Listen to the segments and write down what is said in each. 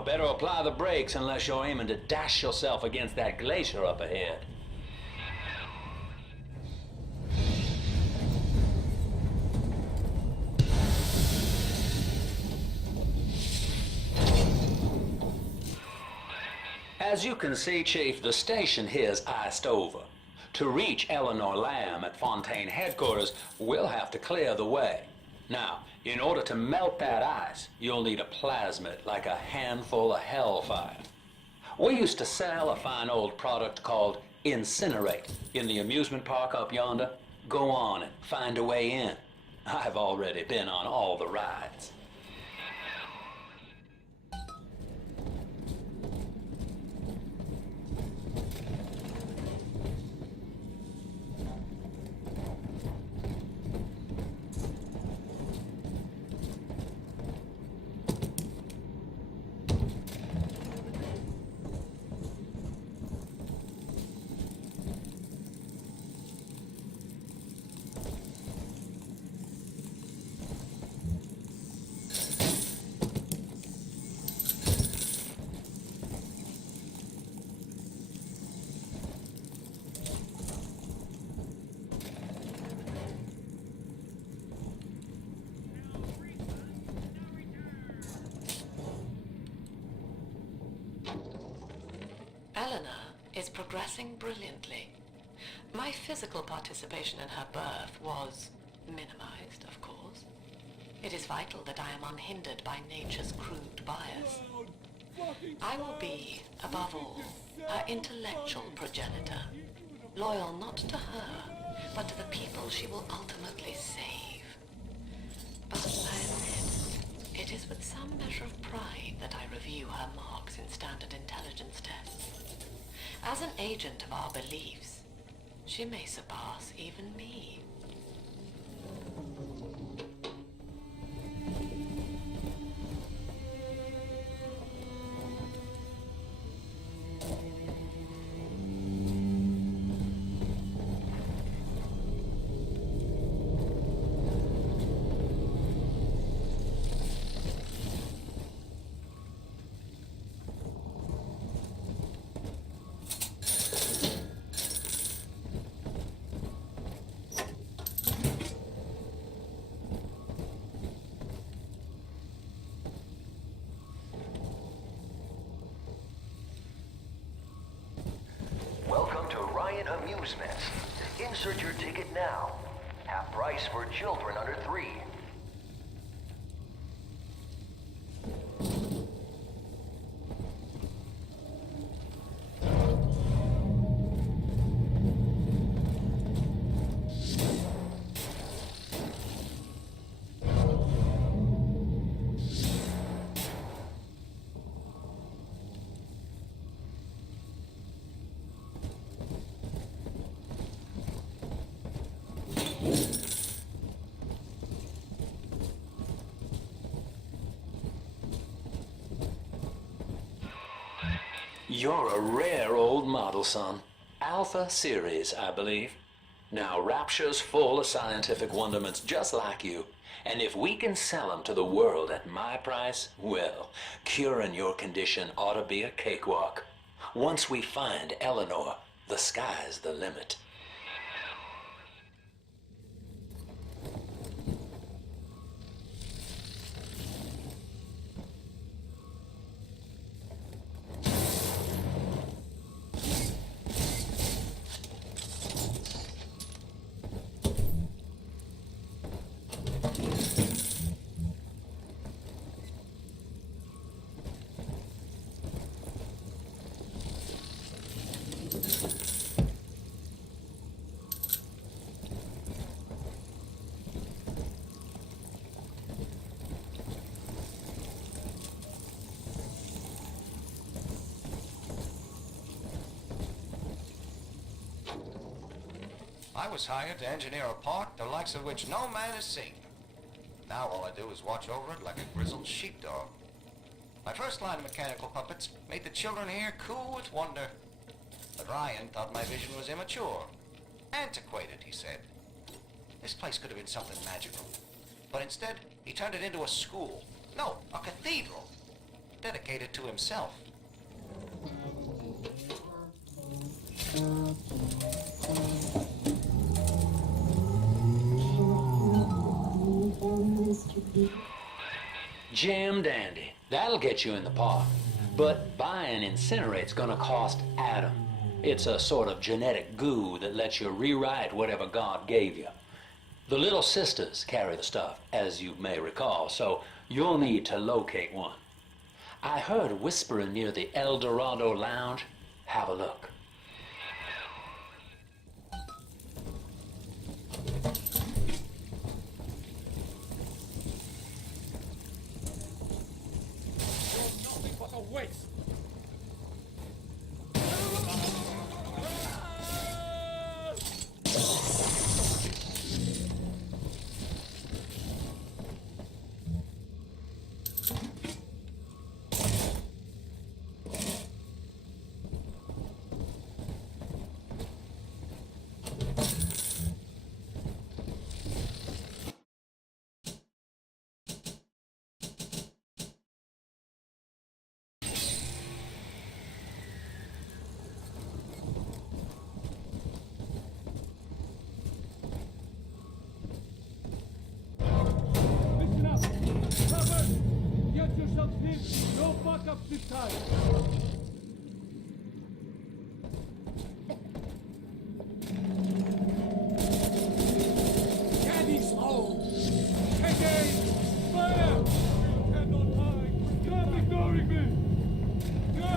Now, better apply the brakes unless you're aiming to dash yourself against that glacier up ahead. As you can see, Chief, the station here's iced over. To reach Eleanor Lamb at Fontaine headquarters, we'll have to clear the way. Now, in order to melt that ice, you'll need a plasmid, like a handful of hellfire. We used to sell a fine old product called Incinerate in the amusement park up yonder. Go on and find a way in. I've already been on all the rides. Eleanor is progressing brilliantly. My physical participation in her birth was minimized, of course. It is vital that I am unhindered by nature's crude bias. I will be, above all, her intellectual progenitor, loyal not to her, but to the people she will ultimately save. But I admit, it is with some measure of pride that I review her marks in standard intelligence tests. As an agent of our beliefs, she may surpass even me. Amusements. Insert your ticket now. Half price for children under 3. You're a rare old model, son. Alpha Series, I believe. Now, Rapture's full of scientific wonderments just like you. And if we can sell them to the world at my price, well, curing your condition ought to be a cakewalk. Once we find Eleanor, the sky's the limit. I was hired to engineer a park the likes of which no man has seen. Now all I do is watch over it like a grizzled sheepdog. My first line of mechanical puppets made the children here coo with wonder. But Ryan thought my vision was immature. Antiquated, he said. This place could have been something magical. But instead, he turned it into a school. No, a cathedral. dedicated to himself. Jam dandy. That'll get you in the park. But buying Incinerate's gonna cost Adam. It's a sort of genetic goo that lets you rewrite whatever God gave you. The little sisters carry the stuff, as you may recall, so you'll need to locate one. I heard whispering near the El Dorado Lounge. Have a look. Nothing but a waste. Listen up! Cover! Get yourself hit! No backup this time! Daddy's home! Take aim! Fire! Hand on mine! Stop ignoring me! Go!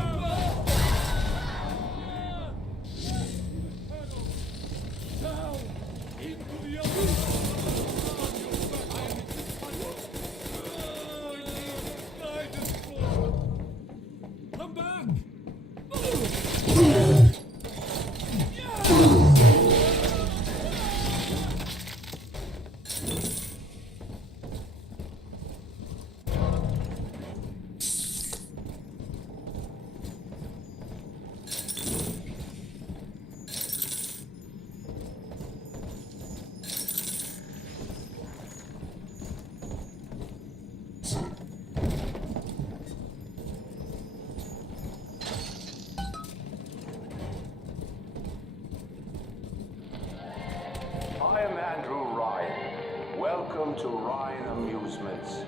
Down! Into the other! Come back! I am Andrew Ryan. Welcome to Ryan Amusements.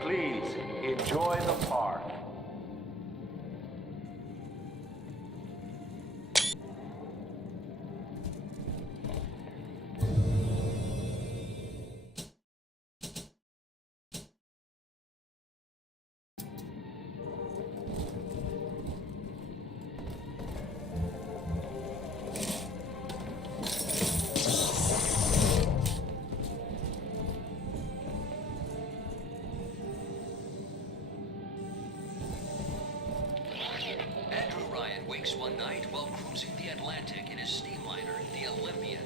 Please enjoy the park. Andrew Ryan wakes one night while cruising the Atlantic in his steamliner, the Olympian.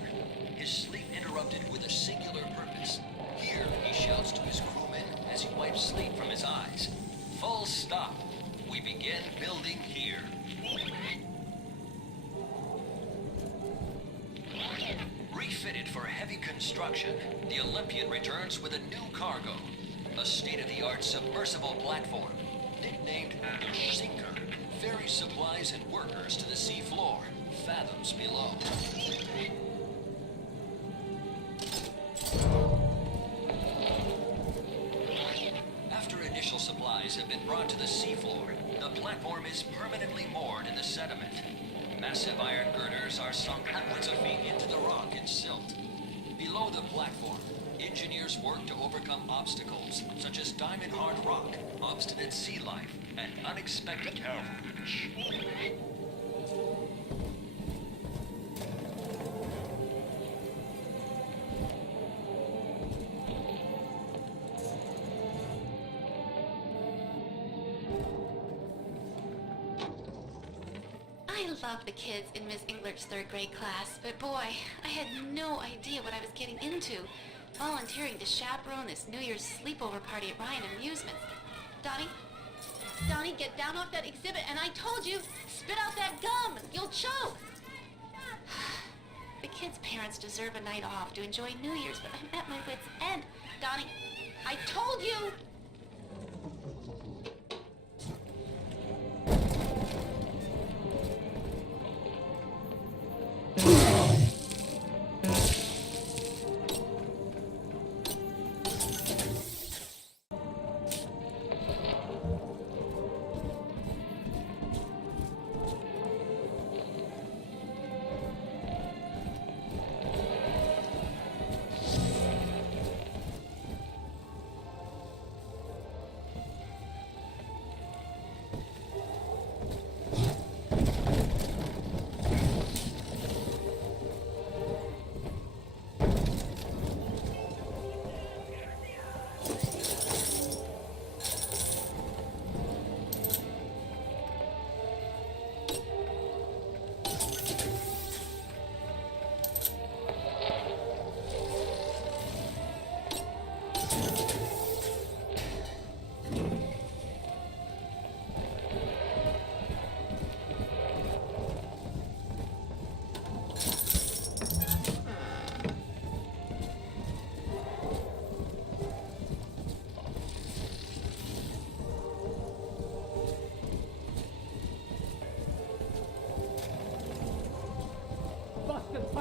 His sleep interrupted with a singular purpose. Here, he shouts to his crewmen as he wipes sleep from his eyes. Full stop. We begin building here. Refitted for heavy construction, the Olympian returns with a new cargo. A state-of-the-art submersible platform, nicknamed the Sinker, ferries supplies and workers to the sea floor, fathoms below. After initial supplies have been brought to the seafloor, the platform is permanently moored in the sediment. Massive iron girders are sunk hundreds of feet into the rock and silt. Below the platform, engineers work to overcome obstacles such as diamond-hard rock, obstinate sea life, and unexpected camouflage. I love the kids in Miss Englert's third grade class, but boy, I had no idea what I was getting into. Volunteering to chaperone this New Year's sleepover party at Ryan Amusements. Donnie, get down off that exhibit, and I told you, spit out that gum! You'll choke! The kids' parents deserve a night off to enjoy New Year's, but I'm at my wit's end. Donnie, I told you!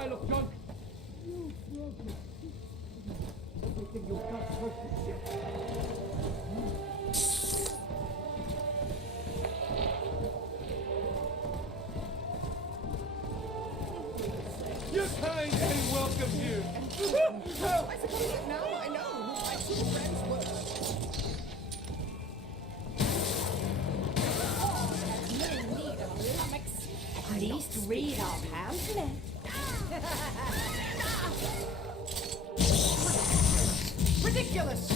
pile of junk. You broken. Everything you've got hurt the ship. You're kind and welcome here. Oh, I suppose that now I know who my two friends were. No need of comics. At least read our pamphlet. Ridiculous!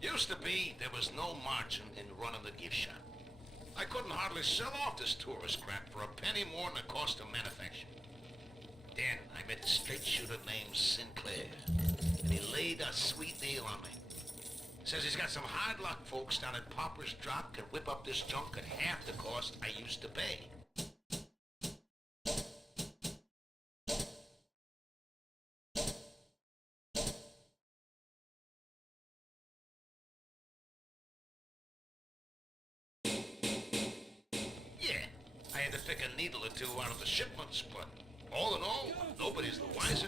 Used to be, there was no margin in running the gift shop. I couldn't hardly sell off this tourist crap for a penny more than the cost of manufacture. Then I met a straight shooter named Sinclair, and he laid a sweet deal on me. Says he's got some hard luck folks down at Popper's Drop can whip up this junk at half the cost I used to pay. I had to pick a needle or two out of the shipments, but all in all, nobody's the wiser.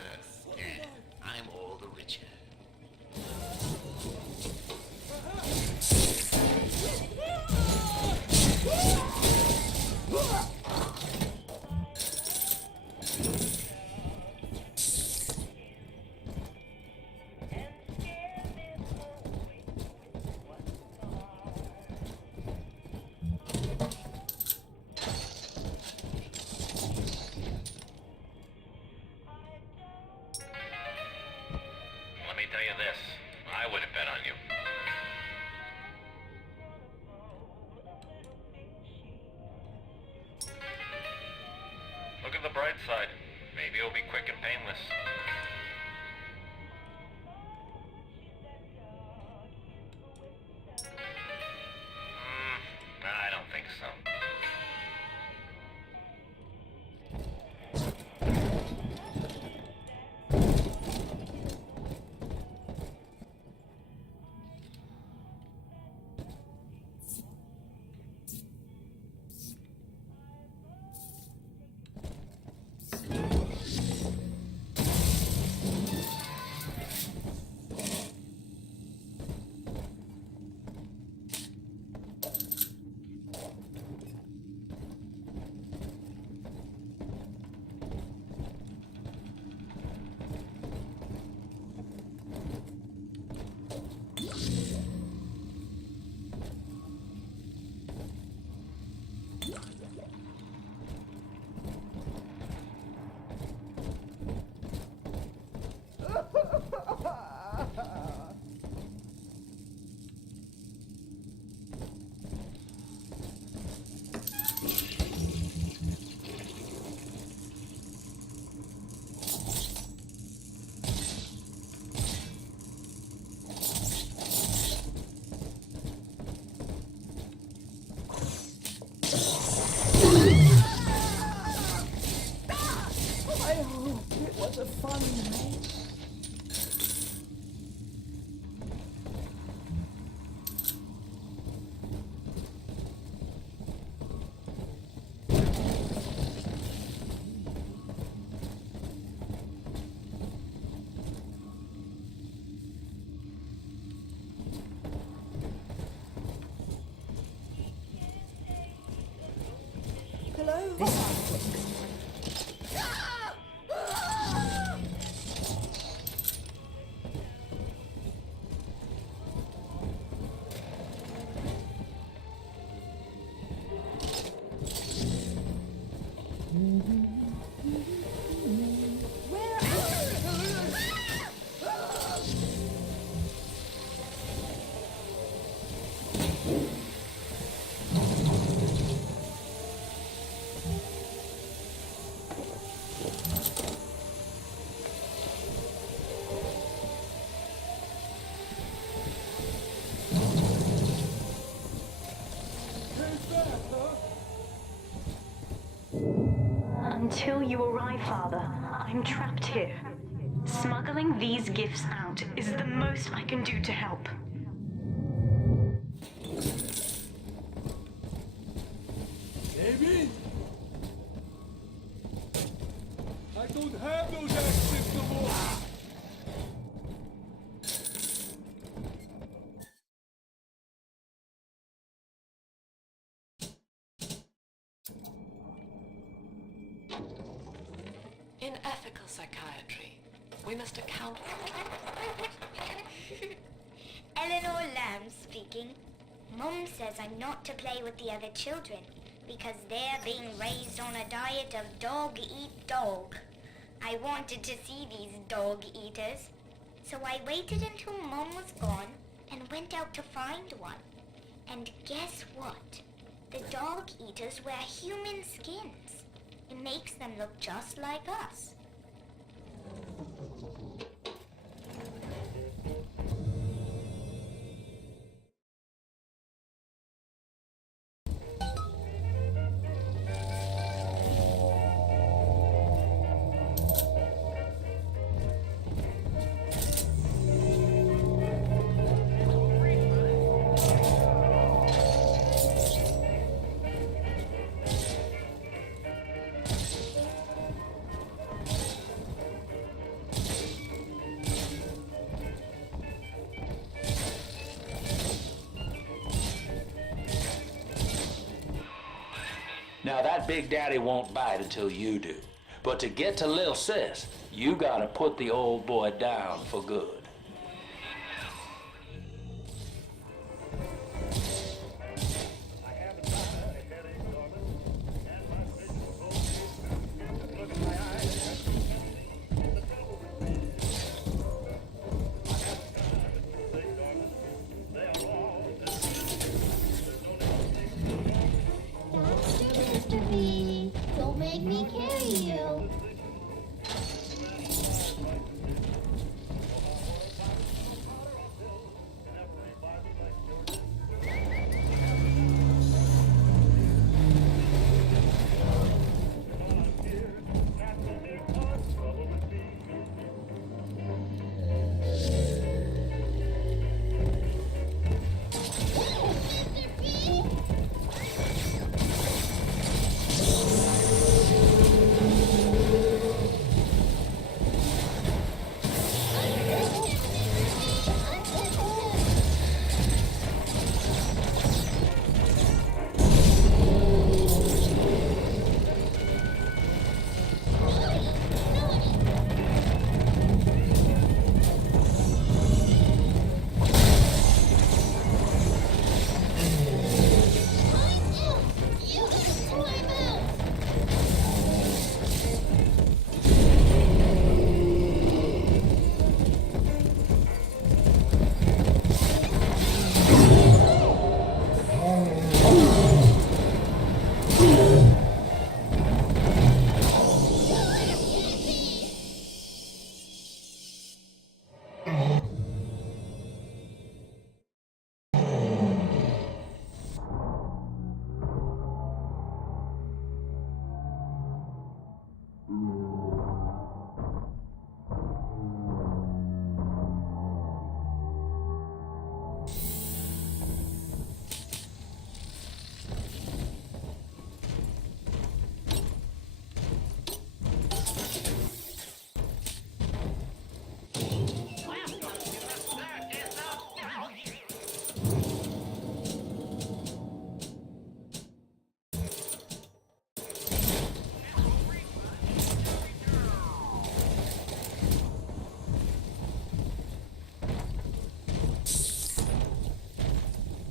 Yeah, I'm all the richer. Let me tell you this, I wouldn't bet on you. Look at the bright side. Maybe it'll be quick and painless. I don't think so. Until you arrive, Father, I'm trapped here. Smuggling these gifts out is the most I can do to help. David? I don't have those access no more! In ethical psychiatry, we must account for... Eleanor Lamb speaking. Mum says I'm not to play with the other children because they're being raised on a diet of dog eat dog. I wanted to see these dog eaters, so I waited until Mum was gone and went out to find one. And guess what? The dog eaters wear human skins. It makes them look just like us. Now that Big Daddy won't bite until you do. But to get to Lil Sis, you gotta put the old boy down for good. Don't make me carry you.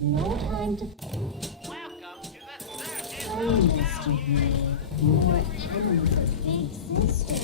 No time to... Oh, Mr. B. More enemies of Big Sister.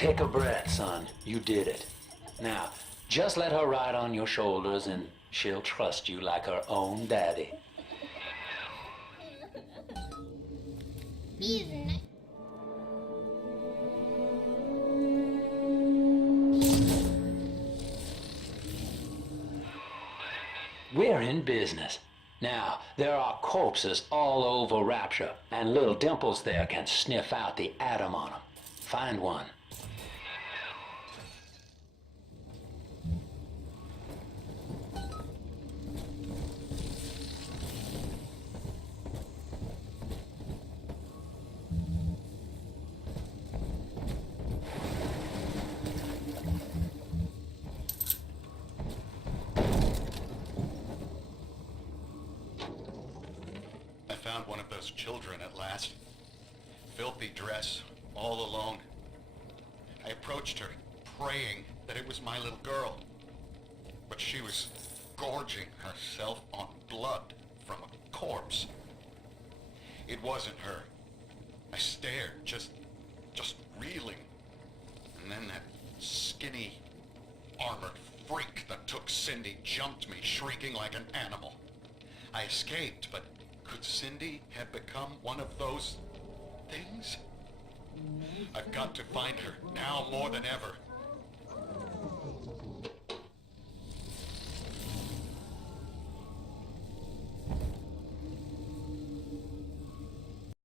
Take a breath, son. You did it. Now, just let her ride on your shoulders and she'll trust you like her own daddy. We're in business. Now, there are corpses all over Rapture, and little Dimples there can sniff out the atom on them. Find one. Found one of those children at last. Filthy dress, all alone. I approached her, praying that it was my little girl. But she was gorging herself on blood from a corpse. It wasn't her. I stared, just reeling. And then that skinny, armored freak that took Cindy jumped me, shrieking like an animal. I escaped, but could Cindy have become one of those things? I've got to find her, now more than ever.